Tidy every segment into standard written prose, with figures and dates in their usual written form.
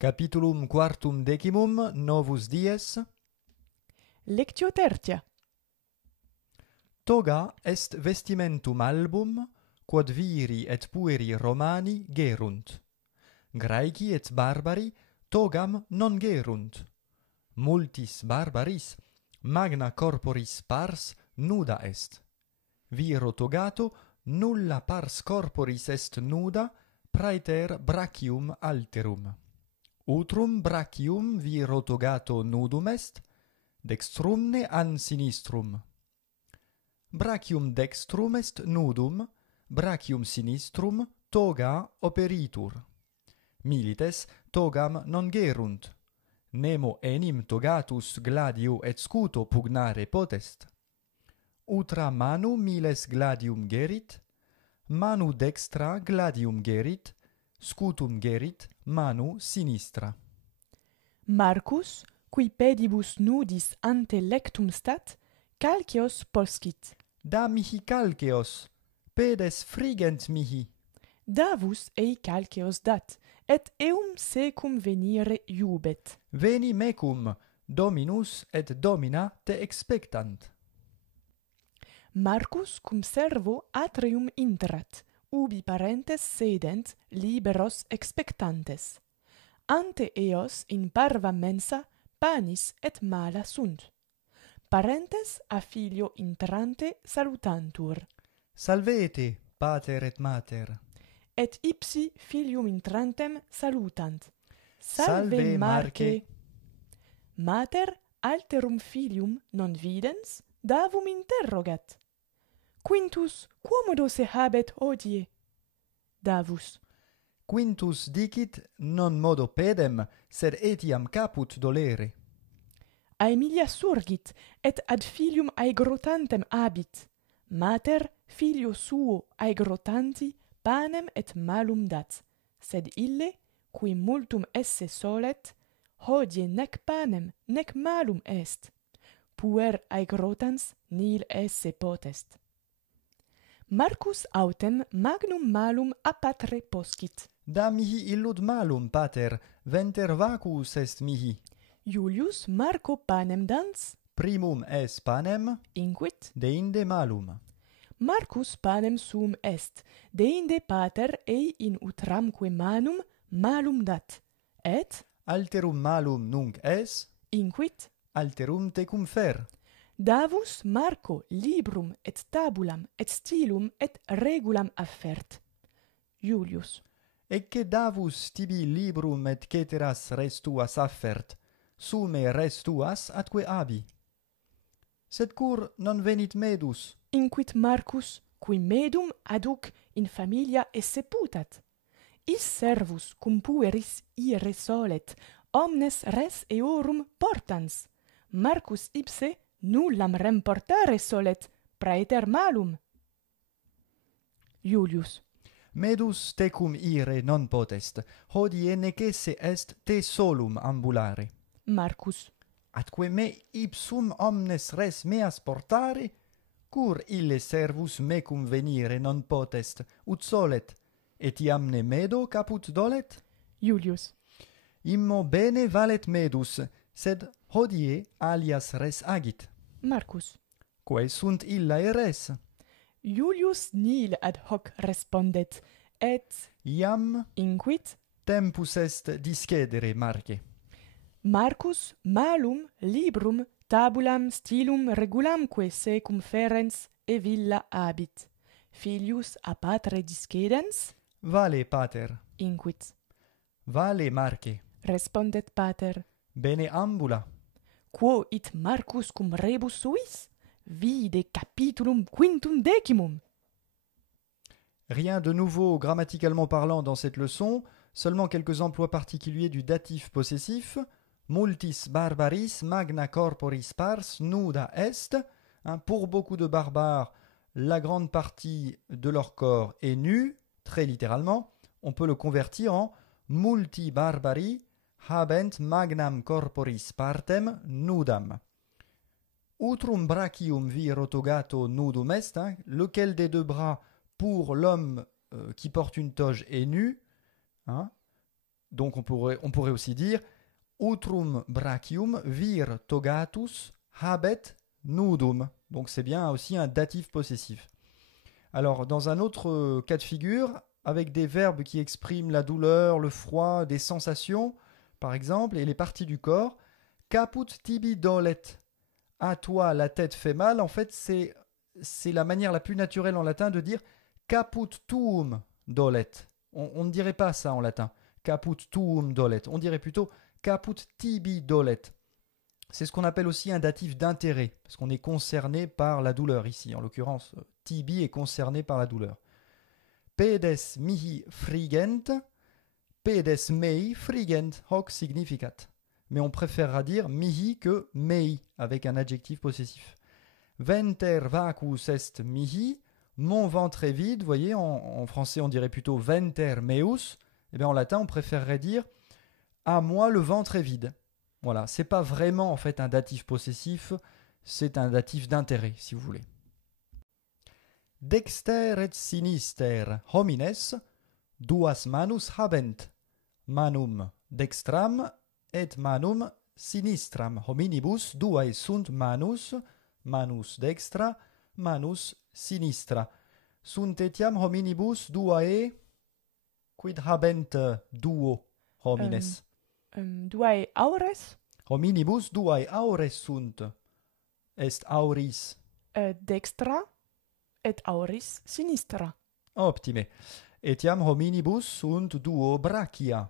Capitulum quartum decimum, novus dies. Lectio tertia. Toga est vestimentum album, quod viri et pueri Romani gerunt. Graeci et barbari togam non gerunt. Multis barbaris magna corporis pars nuda est. Viro togato nulla pars corporis est nuda praeter brachium alterum. Utrum brachium viro togato nudum est, dextrumne an sinistrum. Brachium dextrum est nudum, brachium sinistrum toga operitur. Milites togam non gerunt. Nemo enim togatus gladio et scuto pugnare potest. Utra manu miles gladium gerit, manu dextra gladium gerit, scutum gerit manu sinistra. Marcus, qui pedibus nudis ante lectum stat, calceos poscit. Da mihi calceos, pedes frigent mihi. Davus ei calceos dat, et eum secum venire iubet. Veni mecum, Dominus et Domina te expectant. Marcus cum servo atrium intrat, ubi parentes sedent liberos expectantes. Ante eos in parva mensa panis et mala sunt. Parentes a filio intrante salutantur. Salvete, pater et mater. Et ipsi filium intrantem salutant. Salve, Marce. Mater alterum filium non videns, davum interrogat. Quintus, quomodo se habet hodie? Davus. Quintus dicit non modo pedem, sed etiam caput dolere. Aemilia surgit, et ad filium aegrotantem abit. Mater filio suo aegrotanti panem et malum dat, sed ille, qui multum esse solet, hodie nec panem, nec malum est. Puer aegrotans nil esse potest. Marcus autem magnum malum a patre poscit. Da mihi illud malum, pater, venter vacuus est mihi. Iulius Marco panem dans, Primum es panem, inquit. deinde malum. Marcus panem sum est, deinde pater ei in utramque manum malum dat, et, Alterum malum nunc es, inquit, alterum tecum fer. Davus Marco librum et tabulam et stilum et regulam affert. Iulius. Ecce davus tibi librum et ceteras res tuas affert, sume res tuas atque abi. Sed cur non venit medus? Inquit Marcus, qui medum aduc in familia esse putat. Is servus cum pueris ire solet, omnes res eorum portans. Marcus ipse nullam rem portare solet, praeter malum. Iulius. Medus tecum ire non potest, hodie necesse est te solum ambulare. Marcus. Atque me ipsum omnes res meas portare, cur ille servus mecum venire non potest, ut solet, et iamne medo caput dolet? Iulius. Immo bene valet medus, sed hodie alias res agit. Marcus. Quae sunt illa res? Iulius nil ad hoc respondet, et, Iam inquit, tempus est discedere, Marce. Marcus malum librum tabulam stilum regulamque secum ferens e villa habit. Filius a patre discedens? Vale, pater. Inquit. Vale, Marce. Respondet pater. Bene ambula. Quo it Marcus cum rebus suis? Vide capitulum quintum decimum. Rien de nouveau grammaticalement parlant dans cette leçon, seulement quelques emplois particuliers du datif possessif. Multis barbaris magna corporis pars nuda est. Pour beaucoup de barbares, la grande partie de leur corps est nue, très littéralement. On peut le convertir en multi barbari habent magnam corporis partem nudam. Utrum brachium viro togato nudum est, lequel des deux bras pour l'homme qui porte une toge est nu, Donc on pourrait aussi dire utrum brachium vir togatus habet nudum. Donc c'est bien aussi un datif possessif. Alors dans un autre cas de figure, avec des verbes qui expriment la douleur, le froid, des sensations, par exemple, et les parties du corps, caput tibi dolet. À toi, la tête fait mal. En fait, c'est la manière la plus naturelle en latin de dire caput tuum dolet. On ne dirait pas ça en latin. Caput tuum dolet. On dirait plutôt caput tibi dolet. C'est ce qu'on appelle aussi un datif d'intérêt, parce qu'on est concerné par la douleur ici. En l'occurrence, tibi est concerné par la douleur. Pedes mihi frigent, pedes mei frigent, hoc significat. Mais on préférera dire mihi que mei, avec un adjectif possessif. Venter vacus est mihi, mon ventre est vide. Vous voyez, en français on dirait plutôt venter meus. Eh bien en latin on préférerait dire à moi le ventre est vide. Voilà, c'est pas vraiment en fait un datif possessif, c'est un datif d'intérêt si vous voulez. Dexter et sinister homines duas manus habent, manum dextram et manum sinistram. Hominibus duae sunt manus, manus dextra, manus sinistra. Sunt etiam hominibus duae, quid habent duo homines? Duae aures, Hominibus duae aures sunt, est auris. dextra et auris sinistra. Optime. Etiam hominibus sunt duo brachia,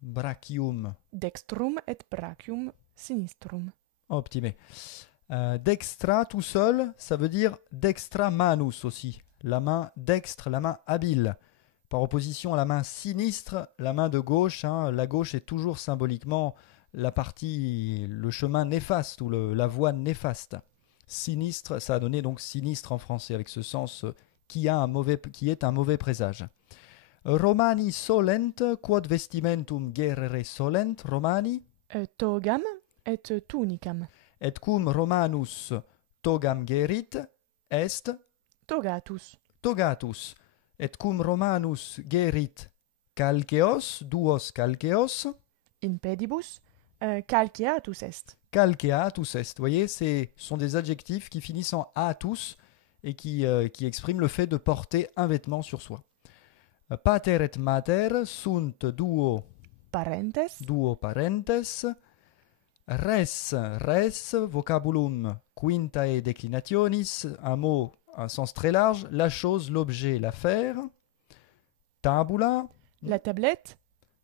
brachium. Dextrum et brachium sinistrum. Optime. Dextra tout seul, ça veut dire dextra manus aussi. La main dextre, la main habile. Par opposition à la main sinistre, la main de gauche, la gauche est toujours symboliquement la partie, le chemin néfaste ou la voie néfaste. Sinistre, ça a donné donc sinistre en français avec ce sens qui est un mauvais présage. Romani solent, quod vestimentum gerere solent, Romani. Togam et tunicam. Et cum Romanus togam gerit, est Togatus. togatus. Et cum Romanus gerit calceos, duos calceos. In pedibus calceatus est. Calceatus est. Vous voyez, ce sont des adjectifs qui finissent en atus et qui expriment le fait de porter un vêtement sur soi. Pater et mater sunt duo Parentes. Res, vocabulum quintae declinationis, un mot, un sens très large, la chose, l'objet, l'affaire. Tabula, La tablette.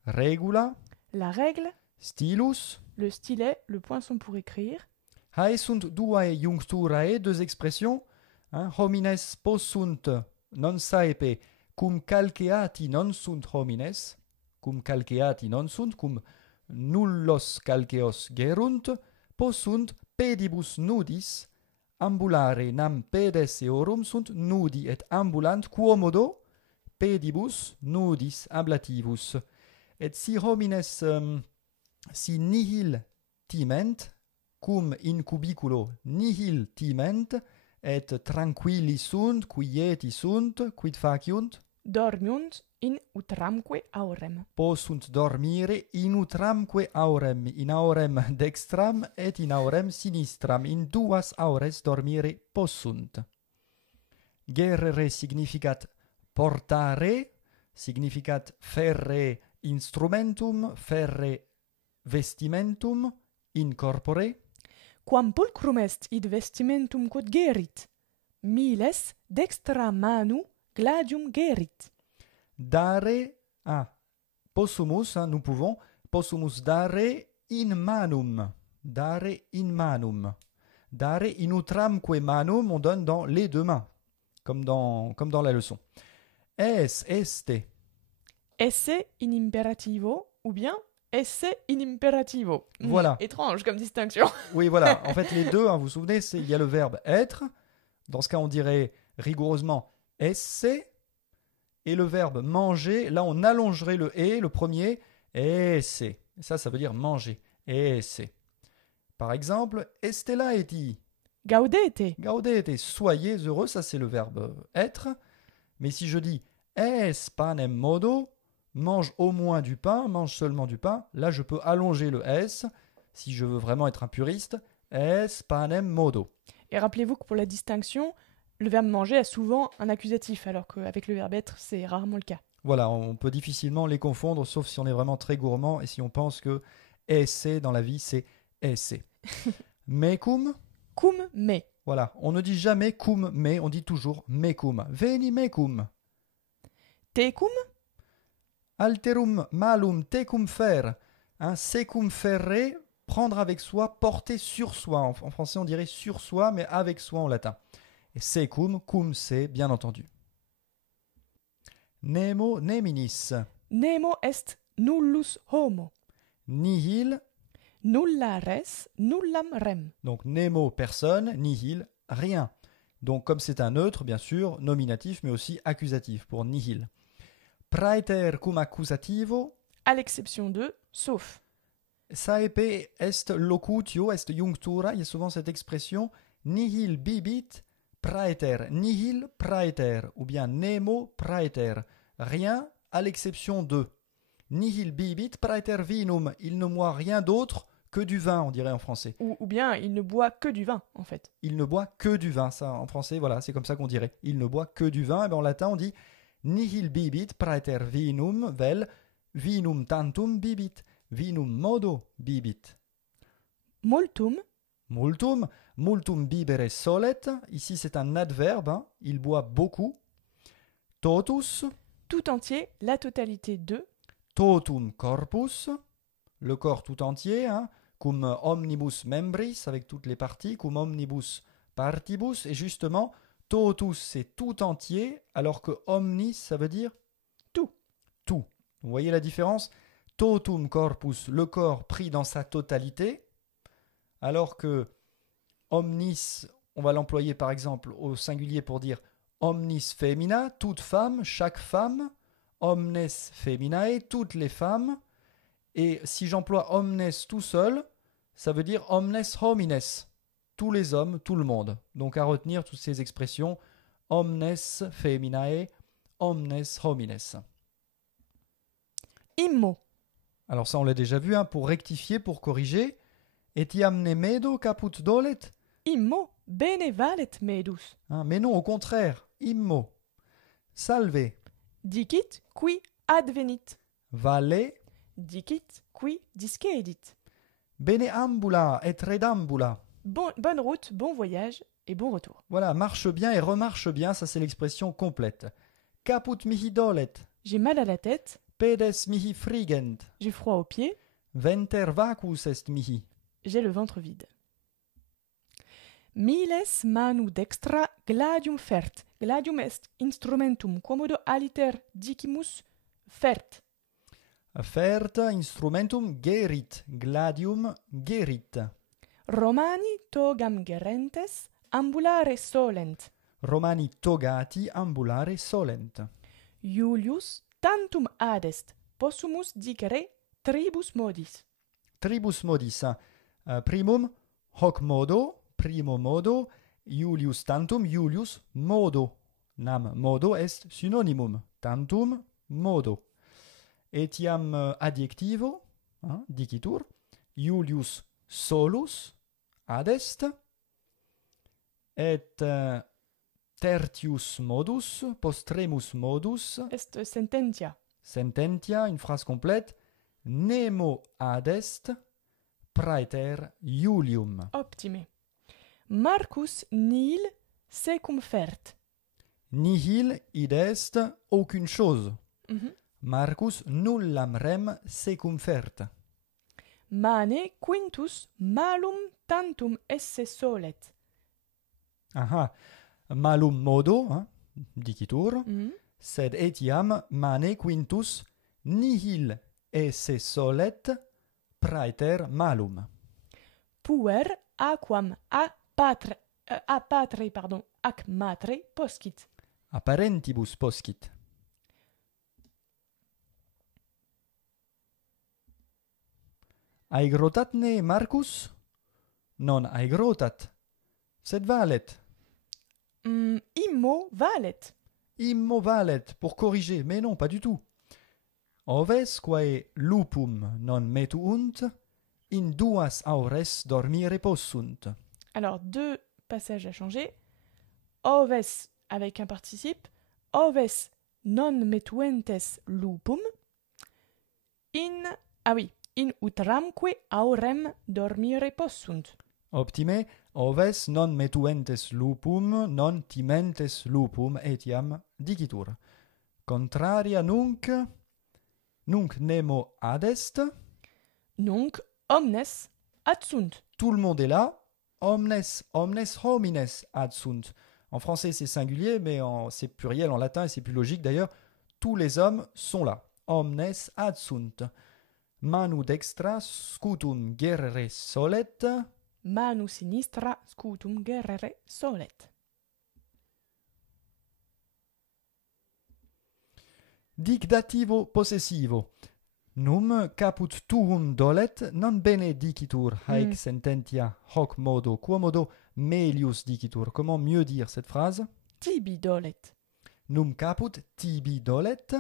regula, La règle. stylus. Le stylet, le poinçon pour écrire. Hae sunt duae iuncturae, deux expressions. Homines possunt non saepe, cum calceati non sunt homines, cum calceati non sunt, cum nullos calceos gerunt, possunt pedibus nudis, ambulare nam pedes eorum sunt nudi et ambulant quomodo pedibus nudis ablativus. Et si homines si nihil timent, cum in cubiculo nihil timent, et tranquilli sunt, quieti sunt, quid faciunt? Dormiunt in utramque aurem. Possunt dormire in utramque aurem, in aurem dextram et in aurem sinistram, in duas aures dormire possunt. Gerere significat portare, significat ferre instrumentum, ferre vestimentum, in corpore. Quam pulcrum est id vestimentum quod gerit? Miles dextra manu gladium gerit. Dare, possumus, nous pouvons, possumus dare in manum. Dare in manum. Dare in utramque manum, on donne dans les deux mains, comme dans la leçon. Este. Esse in imperativo ou bien esse in imperativo. Voilà. Étrange comme distinction. Oui, voilà. En fait, les deux, vous vous souvenez, il y a le verbe être. Dans ce cas, on dirait rigoureusement esse. Et le verbe manger, là, on allongerait le premier, esse. Ça veut dire manger. Esse. Par exemple, estella eti. Gaudete. Gaudete, soyez heureux, ça c'est le verbe être. Mais si je dis es panem modo, mange au moins du pain, mange seulement du pain. Là, je peux allonger le S, si je veux vraiment être un puriste. Es panem modo. Et rappelez-vous que pour la distinction, le verbe manger a souvent un accusatif, alors qu'avec le verbe être, c'est rarement le cas. Voilà, on peut difficilement les confondre, sauf si on est vraiment très gourmand et si on pense que esse dans la vie, c'est esse. Mecum, Cum me. voilà, on ne dit jamais cum me, on dit toujours mecum. Veni mecum. Tecum, Alterum malum tecum fer. Secum ferre, prendre avec soi, porter sur soi. En français, on dirait sur soi, mais avec soi en latin. Et secum, cum c'est, bien entendu. Nemo neminis. nemo est nullus homo. Nihil, Nulla res, nullam rem. donc nemo, personne, nihil, rien. Donc comme c'est un neutre, bien sûr, nominatif, mais aussi accusatif pour nihil. Praeter cum accusativo, À l'exception de sauf. saepe est locutio, est junctura, il y a souvent cette expression nihil bibit praeter, nihil praeter, ou bien nemo praeter, rien à l'exception de. Nihil bibit praeter vinum, il ne boit rien d'autre que du vin, on dirait en français. Ou bien il ne boit que du vin, en fait. Il ne boit que du vin, ça en français, voilà, c'est comme ça qu'on dirait. Il ne boit que du vin, et bien en latin on dit nihil bibit praeter vinum vel vinum tantum bibit, vinum modo bibit. Multum, Multum, multum bibere solet, ici c'est un adverbe, il boit beaucoup. Totus, tout entier, la totalité de. totum corpus, le corps tout entier, cum omnibus membris, avec toutes les parties, cum omnibus partibus, et justement, totus c'est tout entier, alors que omnis ça veut dire Tout. Tout. Vous voyez la différence? Totum corpus, le corps pris dans sa totalité, alors que omnis, on va l'employer par exemple au singulier pour dire omnis femina, toute femme, chaque femme, omnes feminae, toutes les femmes, et si j'emploie omnes tout seul, ça veut dire omnes homines, tous les hommes, tout le monde. Donc à retenir toutes ces expressions, omnes feminae, omnes homines. Immo, Alors ça on l'a déjà vu, pour rectifier, pour corriger, etiam nemedo caput dolet. immo, bene valet medus. Mais non, au contraire, immo. Salve, Dicit qui advenit. vale, Dicit qui discedit. bene ambula et redambula. Bonne route, bon voyage et bon retour. Voilà, marche bien et remarche bien, ça c'est l'expression complète. Caput mihi dolet, J'ai mal à la tête, pedes mihi frigent, j'ai froid aux pieds, venter vacus est mihi. j'ai le ventre vide. Miles manu dextra gladium fert. Gladium est instrumentum quomodo aliter dicimus fert. Fert instrumentum gerit, gladium gerit. Romani togam gerentes ambulare solent. Romani togati ambulare solent. Iulius tantum adest possumus dicere tribus modis. Tribus modis, primum hoc modo, primo modo, Iulius tantum, Iulius modo. Nam modo est synonymum, tantum modo. Etiam adjectivo, dicitur, Iulius solus adest, et tertius modus, postremus modus, Est sententia. sententia, une phrase complète, nemo adest, praeter Iulium. Optime. Marcus nihil secum fert. Nihil id est aucune chose. Mhm. Marcus nullam rem secum fert. Mane quintus malum tantum esse solet. Malum modo, dicitur, Mhm. sed etiam mane quintus nihil esse solet praeter malum. Puer aquam a patre ac matre poscit. A parentibus poscit. Aegrotat ne Marcus? Non aegrotat, sed valet. Immo valet. Immo valet, pour corriger, mais non, pas du tout. Oves quae lupum non metuunt, in duas aures dormire possunt. Alors, deux passages à changer. Oves avec un participe. Oves non metuentes lupum. In utramque aurem dormire possunt. Optime, oves non metuentes lupum, non timentes lupum etiam dicitur. Contraria nunc nemo adest. Nunc omnes adsunt. Tout le monde est là. Omnes homines adsunt. En français, c'est singulier, mais c'est pluriel en latin et c'est plus logique d'ailleurs. Tous les hommes sont là. Omnes adsunt. Manu dextra scutum gerere solet. Manu sinistra scutum gerere solet. Dic dativo possessivo. Num caput tuum dolet, non bene dicitur haec sententia hoc modo, quomodo melius dicitur. Comment mieux dire cette phrase? Tibi dolet. Num caput tibi dolet.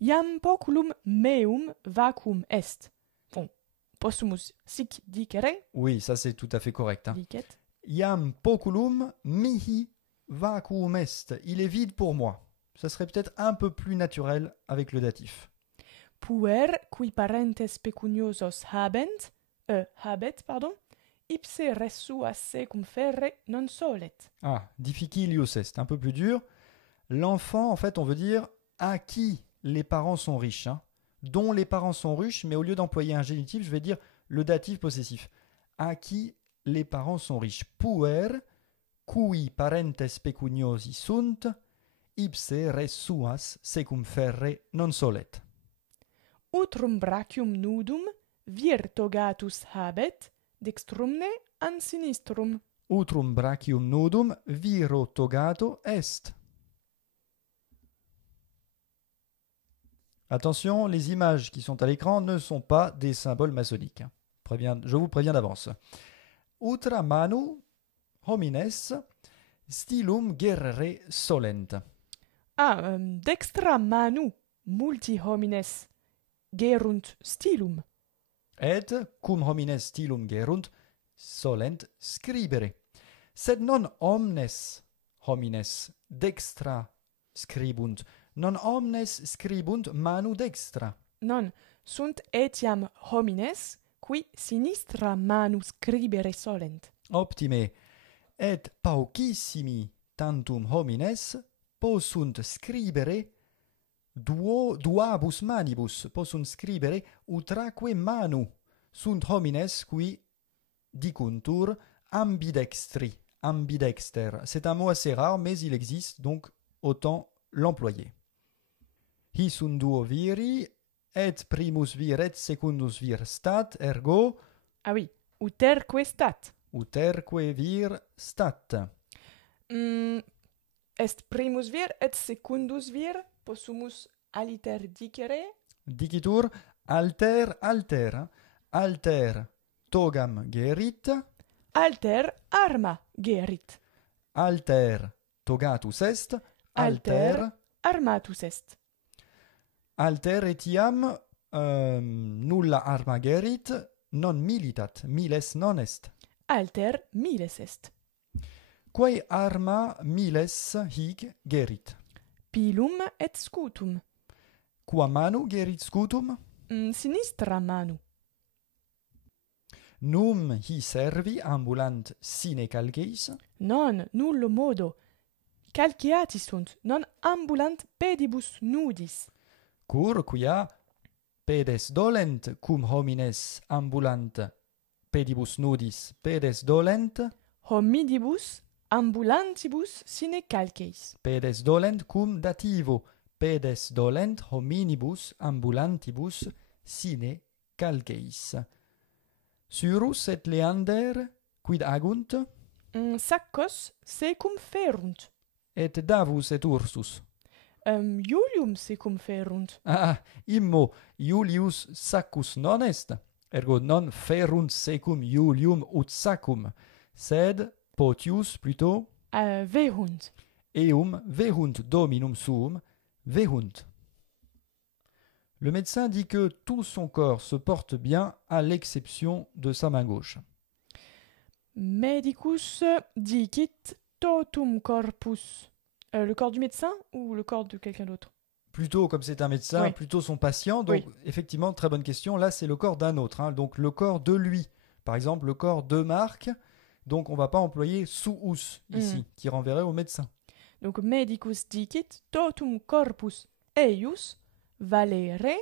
Iam poculum meum vacuum est. Bon, possumus sic dicere. Oui, ça c'est tout à fait correct. Hein. Dicet. Iam poculum mihi vacuum est. Il est vide pour moi. Ça serait peut-être un peu plus naturel avec le datif. Puer qui parentes pecuniosos habet, ipse res suas secum ferre non solet. Ah, difficilius est, un peu plus dur. L'enfant, en fait, on veut dire à qui les parents sont riches, hein, dont les parents sont riches, mais au lieu d'employer un génitif, je vais dire le datif possessif. À qui les parents sont riches. Puer cui parentes pecuniosi sunt, ipse res suas secum ferre non solet. Utrum brachium nudum vir togatus habet, dextrumne an sinistrum. Utrum brachium nudum viro togato est. Attention, les images qui sont à l'écran ne sont pas des symboles maçonniques. Je vous préviens d'avance. Utra manu homines stylum gerere solent. Dextra manu multi homines gerunt stylum. Et cum homines stylum gerunt solent scribere. Sed non omnes homines dextra scribunt, non omnes scribunt manu dextra. Non, sunt etiam homines qui sinistra manu scribere solent. Optime. Et paucissimi tantum homines possunt scribere duabus manibus, possunt scribere utraque manu. Sunt homines qui dicuntur ambidextri, ambidexter. C'est un mot assez rare, mais il existe, donc autant l'employer. Hi sunt duo viri, et primus vir et secundus vir stat, ergo Ah oui, uterque stat. uterque vir stat. Est primus vir et secundus vir, possumus aliter dicere. Dicitur alter alter, alter togam gerit, Alter arma gerit. alter togatus est, alter armatus est. alter etiam nulla arma gerit, non militat, miles non est. Alter miles est. Quae arma miles hic gerit? Pilum et scutum. Qua manu gerit scutum? Sinistra manu. Num hi servi ambulant sine calceis? Non, nullo modo. Calceati sunt, non ambulant pedibus nudis. Cur quia pedes dolent cum homines ambulant pedibus nudis, pedes dolent? Homidibus ambulantibus sine calceis. Pedes dolent cum dativo, pedes dolent hominibus ambulantibus sine calceis. Cyrus et Leander quid agunt? Saccos secum ferunt. Et Davus et Ursus? Iulium secum ferunt. Immo Iulius Saccus non est, ergo non ferunt secum Iulium ut Saccum, sed potius plutôt Vehunt. eum vehunt dominum suum vehunt. Le médecin dit que tout son corps se porte bien à l'exception de sa main gauche. Medicus dicit totum corpus. Le corps du médecin ou le corps de quelqu'un d'autre? Plutôt, comme c'est un médecin, Oui. plutôt son patient. Donc, Oui. effectivement, très bonne question. Là, c'est le corps d'un autre. Hein. Donc, le corps de lui. Par exemple, le corps de Marc. Donc, on ne va pas employer suus ici, qui renverrait au médecin. Donc, medicus dicit totum corpus eius valere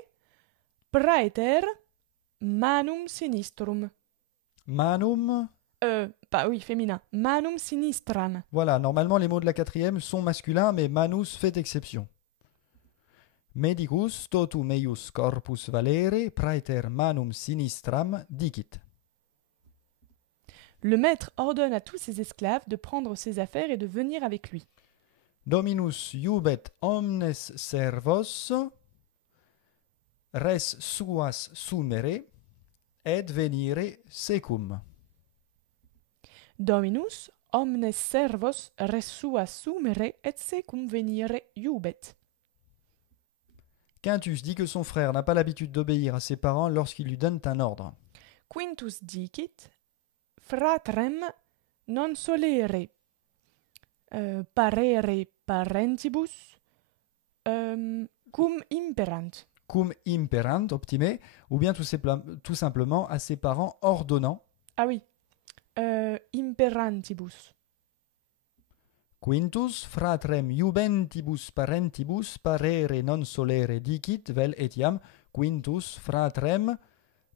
praeter manum sinistrum. Manum. Oui, féminin. Manum sinistram. Voilà, normalement, les mots de la quatrième sont masculins, mais manus fait exception. Medicus totum eius corpus valere praeter manum sinistram dicit. Le maître ordonne à tous ses esclaves de prendre ses affaires et de venir avec lui. Dominus iubet omnes servos, res suas sumere, et venire secum. Dominus omnes servos res suas sumere et secum venire iubet. Quintus dit que son frère n'a pas l'habitude d'obéir à ses parents lorsqu'ils lui donnent un ordre. Quintus dicit fratrem non solere parere parentibus cum imperant. Cum imperant, optime, ou bien tout simplement à ses parents ordonnant. Ah oui, imperantibus. Quintus fratrem iubentibus parentibus parere non solere dicit vel etiam quintus fratrem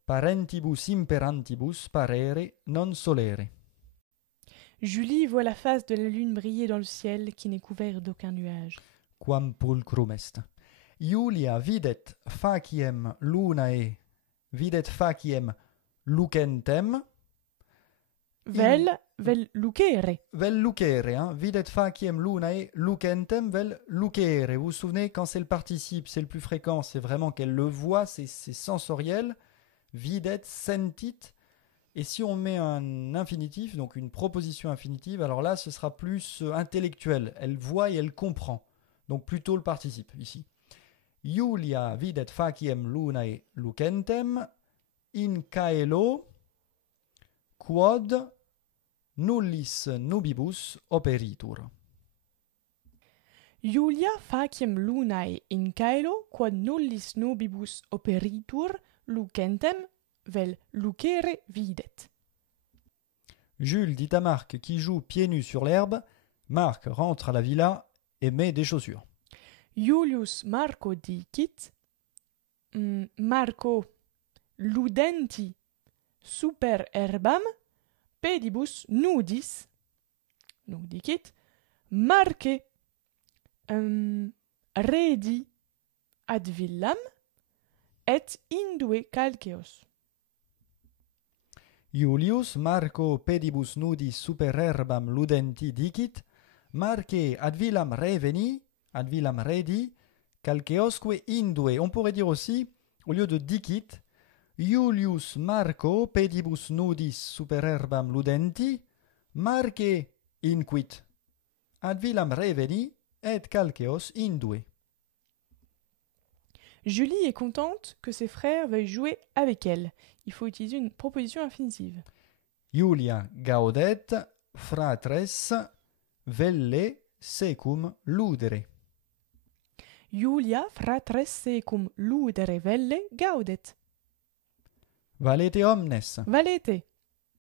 parentibus imperantibus parere non solere. Julie voit la face de la lune briller dans le ciel qui n'est couvert d'aucun nuage. Quam pulcrum est. Iulia videt faciem lunae, videt faciem lucentem, Vel lucere. vel lucere, hein? Videt faciem lunae lucentem vel lucere. Vous vous souvenez, quand c'est le participe, c'est le plus fréquent, c'est vraiment qu'elle le voit, c'est sensoriel. Videt, sentit. Et si on met un infinitif, donc une proposition infinitive, alors là, ce sera plus intellectuel. Elle voit et elle comprend. Donc plutôt le participe, ici. Iulia videt faciem lunae lucentem in caelo quod nullis nubibus operitur. Iulia faciem lunae in caelo quod nullis nubibus operitur lucentem vel lucere videt. Jules dit à Marc qui joue pieds nus sur l'herbe. Marc rentre à la villa et met des chaussures. Iulius Marco dicit Marco ludenti super herbam pedibus nudis dicit Marce redi ad villam et indue calceos. Iulius Marco pedibus nudis super herbam ludenti dicit Marce ad villam reveni ad villam redi calceosque indue. On pourrait dire aussi, au lieu de dicit, Iulius Marco pedibus nudis super herbam ludenti Marce inquit ad villam reveni et calceos indue. Julie est contente que ses frères veuillent jouer avec elle. Il faut utiliser une proposition infinitive. Iulia gaudet fratres velle secum ludere. Iulia fratres secum ludere velle gaudet. Valete omnes. Valete.